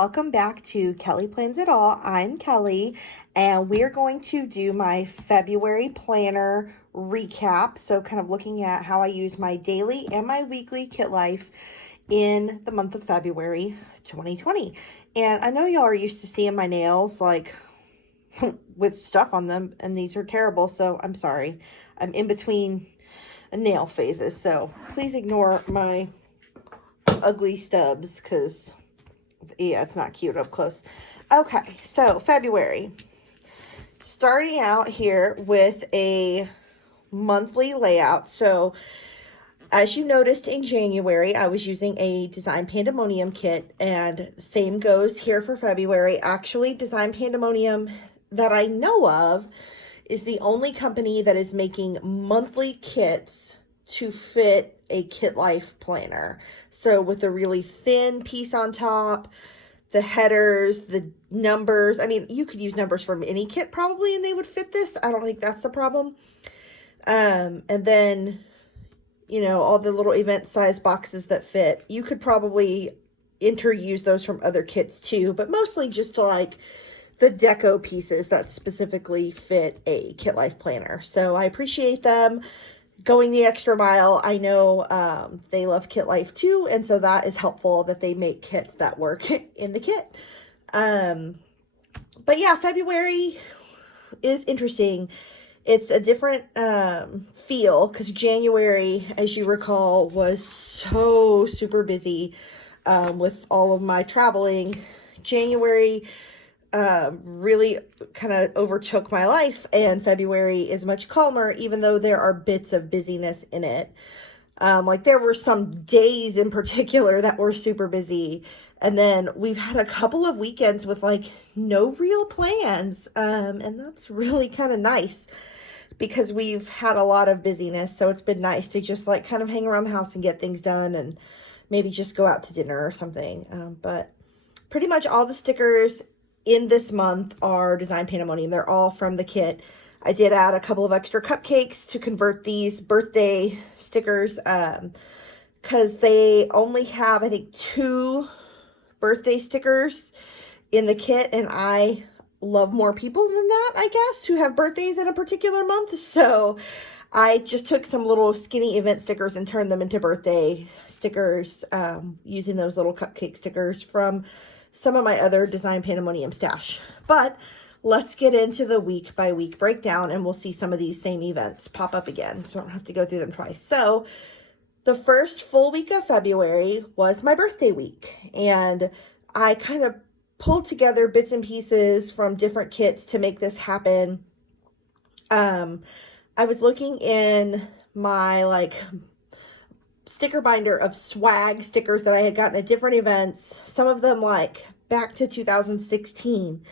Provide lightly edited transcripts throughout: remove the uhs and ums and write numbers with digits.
welcome back to Kelly Plans It All. I'm Kelly, and we're going to do my February planner recap. So, kind of looking at how I use my daily and my weekly Kit Life in the month of February 2020. And I know y'all are used to seeing my nails like with stuff on them, and these are terrible, so I'm sorry. I'm in between nail phases, so please ignore my ugly stubs because yeah, it's not cute up close. Okay, so February. Starting out here with a monthly layout. So as you noticed in January, I was using a Design Pandemonium kit, and same goes here for February. Actually, Design Pandemonium that I know of is the only company that is making monthly kits to fit a Kit Life planner. So with a really thin piece on top, the headers, the numbers. I mean, you could use numbers from any kit probably and they would fit this. I don't think that's the problem. And then, you know, all the little event size boxes that fit. You could probably interuse those from other kits too, but mostly just to like the deco pieces that specifically fit a Kit Life planner. So I appreciate them going the extra mile. I know they love Kit Life too, and so that is helpful that they make kits that work in the kit. But yeah, February is interesting. It's a different feel because January, as you recall, was so super busy with all of my traveling. January really kind of overtook my life, and February is much calmer, even though there are bits of busyness in it. Like there were some days in particular that were super busy, and then we've had a couple of weekends with like no real plans, and that's really kind of nice because we've had a lot of busyness, so it's been nice to just like kind of hang around the house and get things done and maybe just go out to dinner or something. But pretty much all the stickers in this month are Design Pandemonium. They're all from the kit. I did add a couple of extra cupcakes to convert these birthday stickers because they only have, I think, 2 birthday stickers in the kit, and I love more people than that, I guess, who have birthdays in a particular month. So I just took some little skinny event stickers and turned them into birthday stickers using those little cupcake stickers from some of my other Design Pandemonium stash. But let's get into the week by week breakdown, and we'll see some of these same events pop up again, so I don't have to go through them twice. So the first full week of February was my birthday week, and I kind of pulled together bits and pieces from different kits to make this happen. I was looking in my like sticker binder of swag stickers that I had gotten at different events, some of them like back to 2016,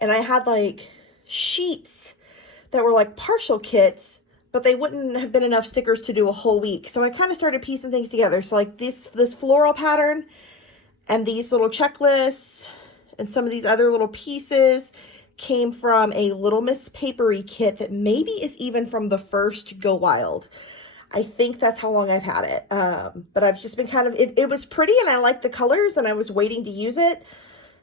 and I had like sheets that were like partial kits, but they wouldn't have been enough stickers to do a whole week. So I kind of started piecing things together. So like this floral pattern and these little checklists and some of these other little pieces came from a Little Miss Papery kit that maybe is even from the first Go Wild. I think that's how long I've had it. But I've just been kind of, it was pretty and I liked the colors and I was waiting to use it.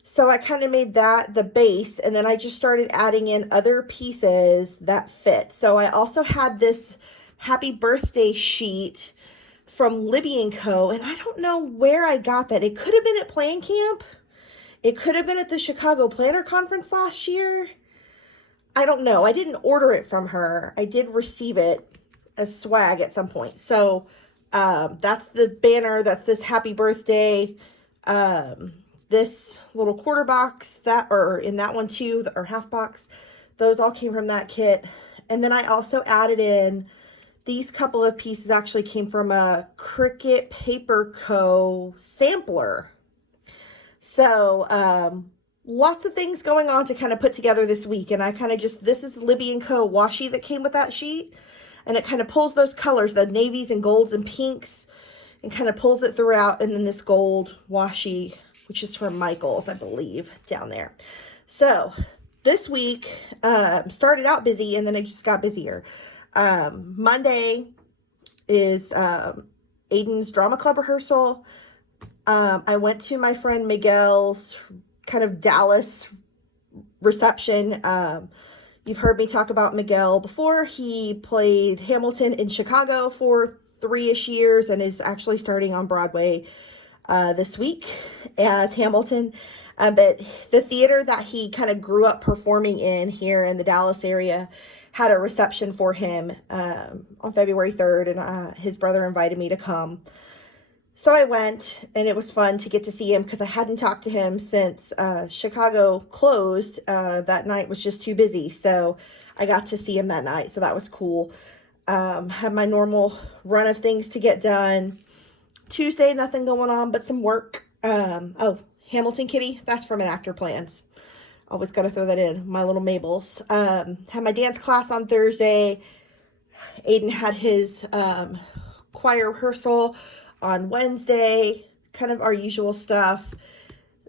So I kind of made that the base, and then I just started adding in other pieces that fit. So I also had this happy birthday sheet from Libby & Co. And I don't know where I got that. It could have been at Plan Camp. It could have been at the Chicago Planner Conference last year. I don't know. I didn't order it from her. I did receive it as swag at some point. So that's the banner. That's this happy birthday. This little quarter box, that, or in that one too, or half box, those all came from that kit. And then I also added in these couple of pieces, actually came from a Cricut Paper Co. sampler. So lots of things going on to kind of put together this week. And I kind of just, this is Libby & Co. washi that came with that sheet. And it kind of pulls those colors, the navies and golds and pinks, and kind of pulls it throughout. And then this gold washi, which is from Michael's, I believe, down there. So this week started out busy, and then it just got busier. Monday is Aiden's drama club rehearsal. I went to my friend Miguel's kind of Dallas reception. You've heard me talk about Miguel before. He played Hamilton in Chicago for 3-ish years and is actually starting on Broadway this week as Hamilton. But the theater that he kind of grew up performing in here in the Dallas area had a reception for him on February 3rd, and his brother invited me to come. So I went, and it was fun to get to see him because I hadn't talked to him since Chicago closed. That night was just too busy, so I got to see him that night, so that was cool. Had my normal run of things to get done. Tuesday, nothing going on but some work. Oh, Hamilton Kitty, that's from an Actor Plans. Always got to throw that in, my little Mabels. Had my dance class on Thursday. Aiden had his choir rehearsal on Wednesday, kind of our usual stuff.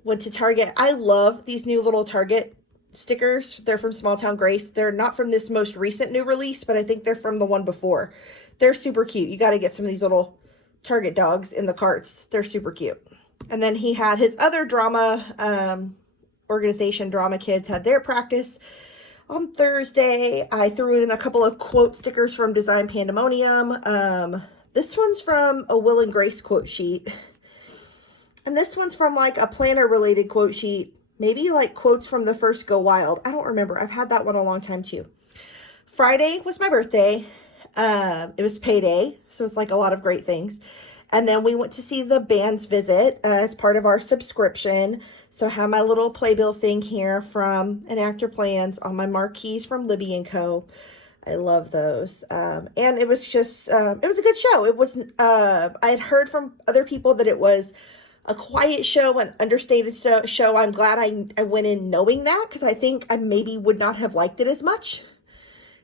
Went to Target. I love these new little Target stickers. They're from Small Town Grace. They're not from this most recent new release, but I think they're from the one before. They're super cute. You got to get some of these little Target dogs in the carts. They're super cute. And then he had his other drama organization, Drama Kids, had their practice on Thursday. I threw in a couple of quote stickers from Design Pandemonium. This one's from a Will and Grace quote sheet. And this one's from like a planner related quote sheet. Maybe like quotes from the first Go Wild. I don't remember. I've had that one a long time too. Friday was my birthday. It was payday. So it's like a lot of great things. And then we went to see the band's visit as part of our subscription. So I have my little playbill thing here from an Actor Plans on my marquees from Libby & Co. I love those. And it was just, it was a good show. It was, I had heard from other people that it was a quiet show, an understated show. I'm glad I went in knowing that, because I think I maybe would not have liked it as much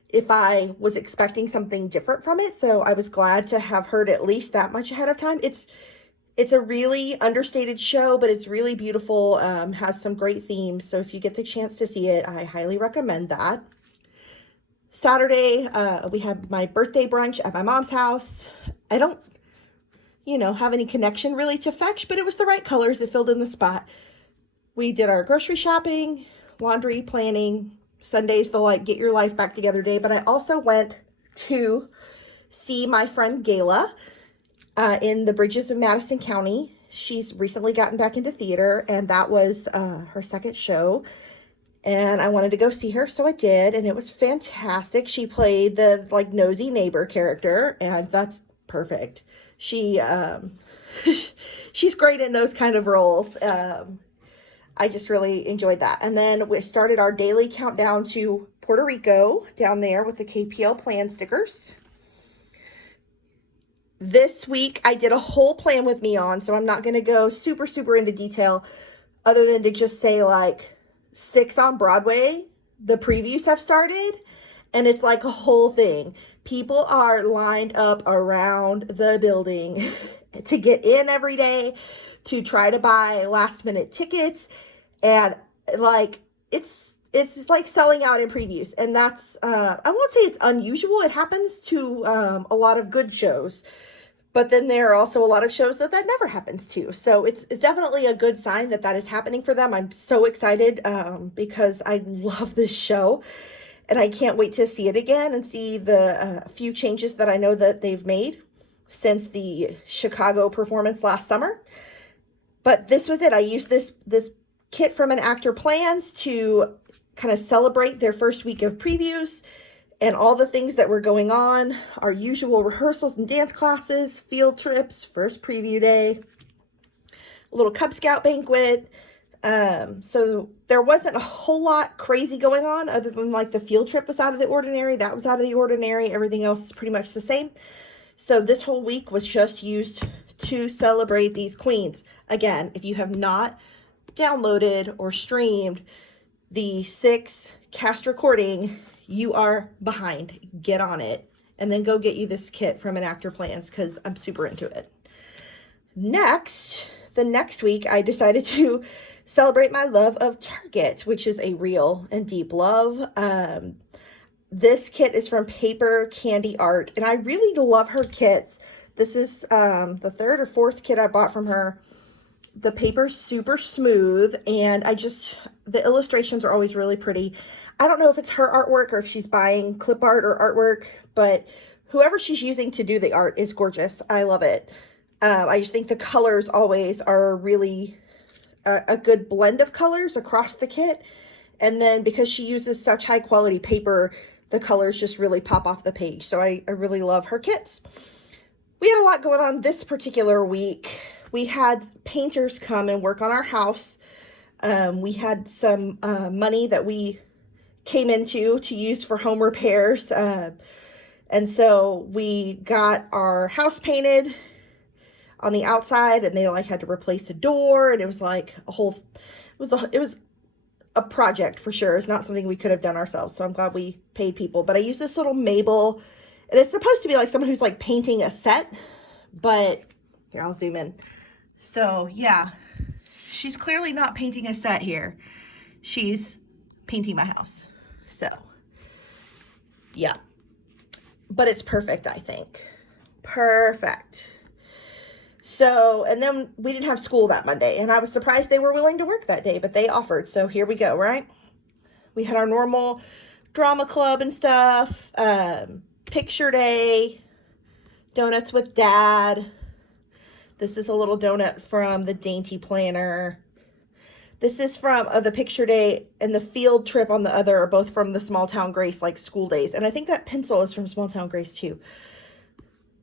if I was expecting something different from it. So I was glad to have heard at least that much ahead of time. It's a really understated show, but it's really beautiful, has some great themes. So if you get the chance to see it, I highly recommend that. Saturday, we had my birthday brunch at my mom's house. I don't, have any connection really to Fetch, but it was the right colors. It filled in the spot. We did our grocery shopping, laundry, planning. Sunday's the get your life back together day. But I also went to see my friend Gayla in the Bridges of Madison County. She's recently gotten back into theater, and that was her second show. And I wanted to go see her, so I did, and it was fantastic. She played the nosy neighbor character, and that's perfect. She she's great in those kind of roles. I just really enjoyed that. And then we started our daily countdown to Puerto Rico down there with the KPL plan stickers. This week I did a whole plan with me on, so I'm not going to go super into detail other than to just say 6 on Broadway, the previews have started, and it's like a whole thing. People are lined up around the building to get in every day, to try to buy last minute tickets, and it's like selling out in previews. And that's I won't say it's unusual. It happens to a lot of good shows. But then there are also a lot of shows that never happens to. So it's definitely a good sign that is happening for them. I'm so excited because I love this show. And I can't wait to see it again and see the few changes that I know that they've made since the Chicago performance last summer. But this was it. I used this kit from an Actor Plans to kind of celebrate their first week of previews and all the things that were going on, our usual rehearsals and dance classes, field trips, first preview day, a little Cub Scout banquet. So there wasn't a whole lot crazy going on other than the field trip was out of the ordinary. That was out of the ordinary. Everything else is pretty much the same. So this whole week was just used to celebrate these queens. Again, if you have not downloaded or streamed the 6 cast recording, you are behind. Get on it. And then go get you this kit from an Actor Plans because I'm super into it. The next week, I decided to celebrate my love of Target, which is a real and deep love. This kit is from Paper Candy Art, and I really love her kits. This is the 3rd or 4th kit I bought from her. The paper's super smooth, and the illustrations are always really pretty. I don't know if it's her artwork or if she's buying clip art or artwork, but whoever she's using to do the art is gorgeous. I love it. I just think the colors always are really a good blend of colors across the kit. And then because she uses such high quality paper, the colors just really pop off the page. So I really love her kits. We had a lot going on this particular week. We had painters come and work on our house. We had some money that we came into to use for home repairs. And so we got our house painted on the outside, and they like had to replace a door, and it was like it was a project for sure. It's not something we could have done ourselves. So I'm glad we paid people. But I used this little Mabel, and it's supposed to be like someone who's like painting a set, but here, I'll zoom in. So yeah, she's clearly not painting a set here. She's painting my house. So yeah, but it's perfect, I think. Perfect. So, and then we didn't have school that Monday, and I was surprised they were willing to work that day, but they offered. So here we go, right? We had our normal drama club and stuff, picture day, donuts with Dad. This is a little donut from the Dainty Planner. This is from the picture day, and the field trip on the other are both from the Small Town Grace, like school days. And I think that pencil is from Small Town Grace too.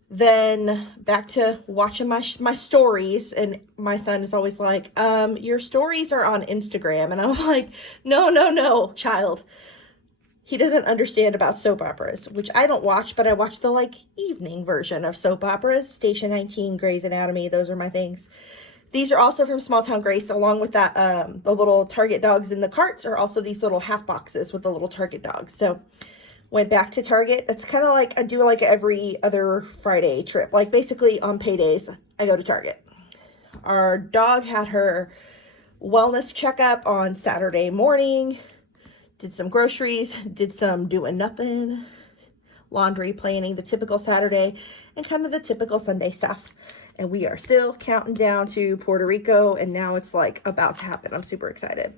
Then back to watching my stories, and my son is always like, your stories are on Instagram. And I'm like, no, child. He doesn't understand about soap operas, which I don't watch, but I watch the like evening version of soap operas. Station 19, Grey's Anatomy, those are my things. These are also from Small Town Grace, along with that, the little Target dogs in the carts are also these little half boxes with the little Target dogs. So went back to Target. It's kind of like I do like every other Friday trip. Like basically on paydays, I go to Target. Our dog had her wellness checkup on Saturday morning. Did some groceries, did some doing nothing, laundry, planning, the typical Saturday, and kind of the typical Sunday stuff. And we are still counting down to Puerto Rico, and now it's like about to happen. I'm super excited.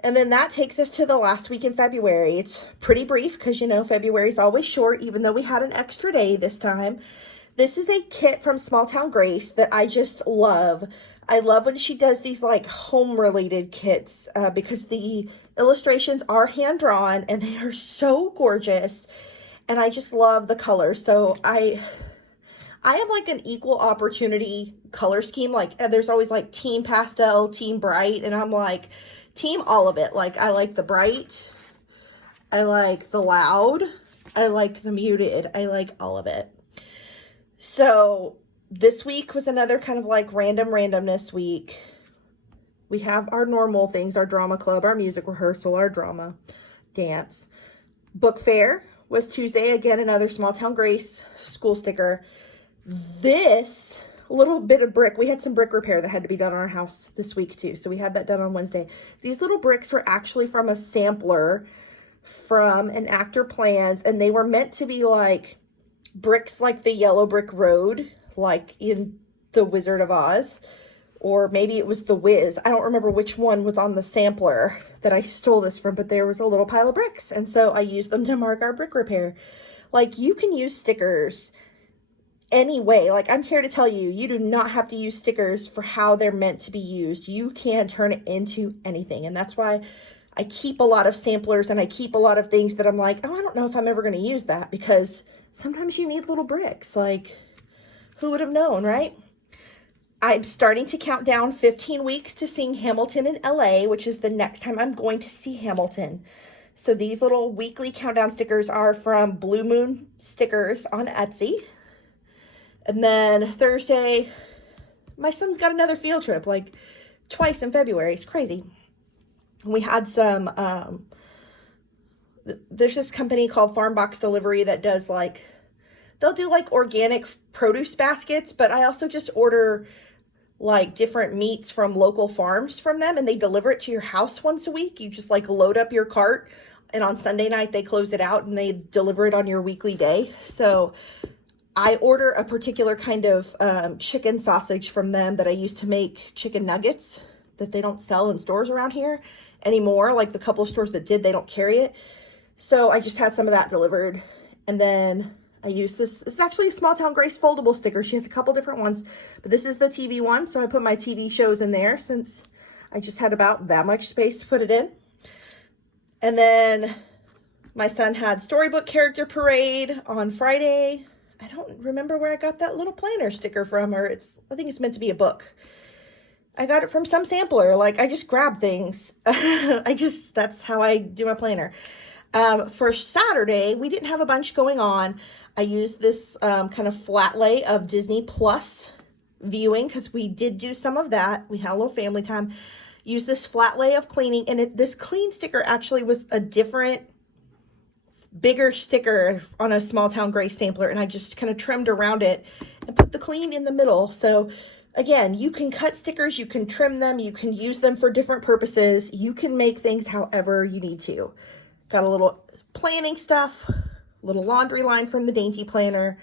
And then that takes us to the last week in February. It's pretty brief because, you know, February is always short, even though we had an extra day this time. This is a kit from Small Town Grace that I just love. I love when she does these like home related kits because the illustrations are hand drawn and they are so gorgeous. And I just love the colors. So I have like an equal opportunity color scheme. Like there's always like team pastel, team bright. And I'm like team all of it. Like I like the bright. I like the loud. I like the muted. I like all of it. So this week was another kind of like randomness week. We have our normal things, our drama club, our music rehearsal, our drama, dance. Book fair was Tuesday. Again, another Small Town Grace school sticker. This little bit of brick, we had some brick repair that had to be done on our house this week too. So we had that done on Wednesday. These little bricks were actually from a sampler from an Actor Plans, and they were meant to be like bricks like the yellow brick road, like in The Wizard of Oz, or maybe it was The Wiz. I don't remember which one was on the sampler that I stole this from, but there was a little pile of bricks. And so I used them to mark our brick repair. Like you can use stickers anyway. Like I'm here to tell you, you do not have to use stickers for how they're meant to be used. You can turn it into anything. And that's why I keep a lot of samplers and I keep a lot of things that I'm like, oh, I don't know if I'm ever going to use that, because sometimes you need little bricks. Like who would have known, right? I'm starting to count down 15 weeks to seeing Hamilton in LA, which is the next time I'm going to see Hamilton. So these little weekly countdown stickers are from Blue Moon Stickers on Etsy. And then Thursday, my son's got another field trip, like twice in February. It's crazy. We had some, there's this company called Farm Box Delivery that does like, they'll do like organic produce baskets, but I also just order like different meats from local farms from them, and they deliver it to your house once a week. You just like load up your cart, and on Sunday night they close it out and they deliver it on your weekly day. So I order a particular kind of chicken sausage from them that I use to make chicken nuggets that they don't sell in stores around here anymore. Like the couple of stores that did, they don't carry it. So I just had some of that delivered. And then I use this. It's actually a Small Town Grace foldable sticker. She has a couple different ones, but this is the TV one. So I put my TV shows in there since I just had about that much space to put it in. And then my son had Storybook Character Parade on Friday. I don't remember where I got that little planner sticker from, or I think it's meant to be a book. I got it from some sampler. Like, I just grab things. That's how I do my planner. For Saturday, we didn't have a bunch going on. I used this kind of flat lay of Disney Plus viewing because we did do some of that. We had a little family time. Use this flat lay of cleaning, and this clean sticker actually was a different, bigger sticker on a Small Town Grace sampler, and I just kind of trimmed around it and put the clean in the middle. So again, you can cut stickers, you can trim them, you can use them for different purposes, you can make things however you need to. Got a little planning stuff, little laundry line from the Dainty Planner.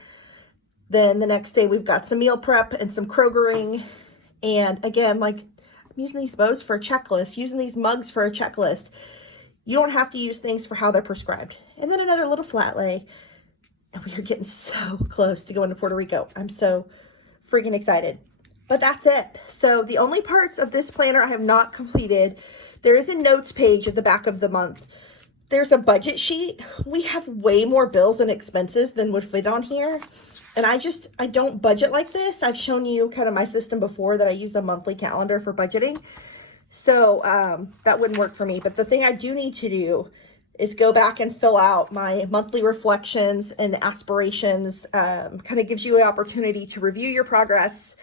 Then the next day we've got some meal prep and some Krogering, and again, like, I'm using these bows for a checklist, using these mugs for a checklist. You don't have to use things for how they're prescribed. And then another little flat lay. And we are getting so close to going to Puerto Rico. I'm so freaking excited. But that's it. So the only parts of this planner I have not completed, there is a notes page at the back of the month. There's a budget sheet. We have way more bills and expenses than would fit on here. And I don't budget like this. I've shown you kind of my system before that I use a monthly calendar for budgeting. So that wouldn't work for me. But the thing I do need to do is go back and fill out my monthly reflections and aspirations. Kind of gives you an opportunity to review your progress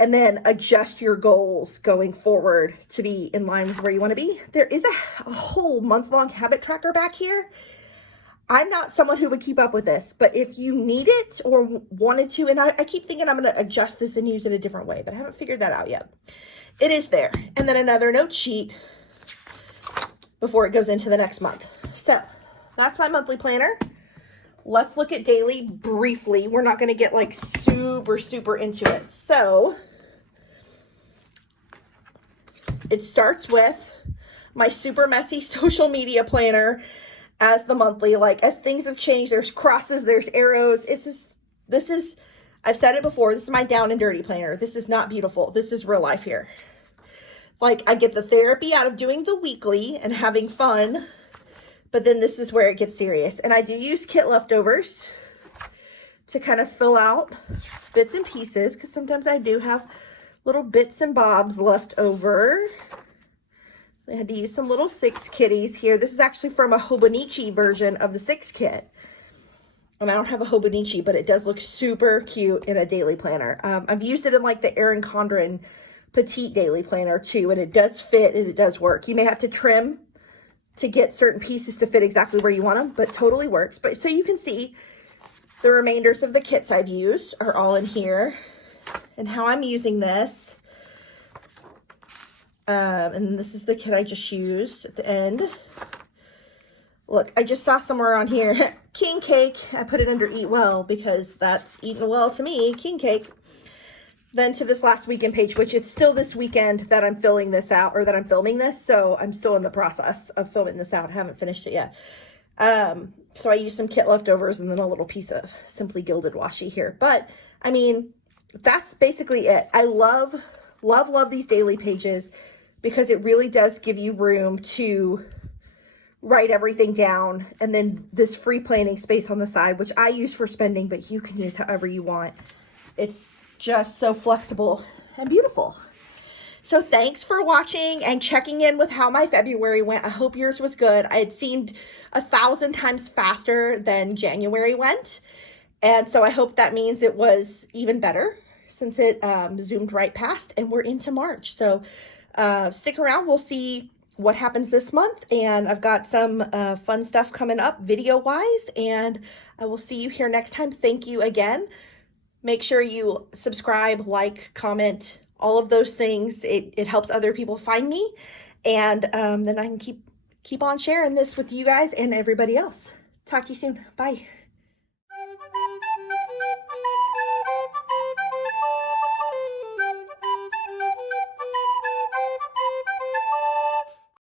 and then adjust your goals going forward to be in line with where you want to be. There is a whole month-long habit tracker back here. I'm not someone who would keep up with this, but if you need it or wanted to, and I keep thinking I'm going to adjust this and use it a different way, but I haven't figured that out yet. It is there. And then another note sheet before it goes into the next month. So that's my monthly planner. Let's look at daily briefly. We're not going to get like super into it. So it starts with my super messy social media planner as the monthly. Like, as things have changed, there's crosses, there's arrows. This is, I've said it before, this is my down and dirty planner. This is not beautiful. This is real life here. Like, I get the therapy out of doing the weekly and having fun, but then this is where it gets serious. And I do use kit leftovers to kind of fill out bits and pieces, because sometimes I do have little bits and bobs left over. So I had to use some little 6 kitties here. This is actually from a Hobonichi version of the 6 kit. And I don't have a Hobonichi, but it does look super cute in a daily planner. I've used it in like the Erin Condren Petite Daily Planner too, and it does fit and it does work. You may have to trim to get certain pieces to fit exactly where you want them, but totally works. But so you can see the remainders of the kits I've used are all in here and how I'm using this. And this is the kit I just used at the end. Look, I just saw somewhere on here, king cake. I put it under eat well because that's eating well to me, king cake. Then to this last weekend page, which it's still this weekend that I'm filling this out, or that I'm filming this. So I'm still in the process of filming this out. I haven't finished it yet. So I used some kit leftovers and then a little piece of Simply Gilded washi here. But I mean, that's basically it. I love these daily pages because it really does give you room to write everything down, and then this free planning space on the side, which I use for spending, but you can use however you want. It's just so flexible and beautiful. So thanks for watching and checking in with how my February went. I hope yours was good. It seemed 1,000 times faster than January went, and so I hope that means it was even better since it zoomed right past and we're into March. So stick around. We'll see what happens this month, and I've got some fun stuff coming up video wise, and I will see you here next time. Thank you again. Make sure you subscribe, like, comment, all of those things. It helps other people find me, and then I can keep on sharing this with you guys and everybody else. Talk to you soon. Bye.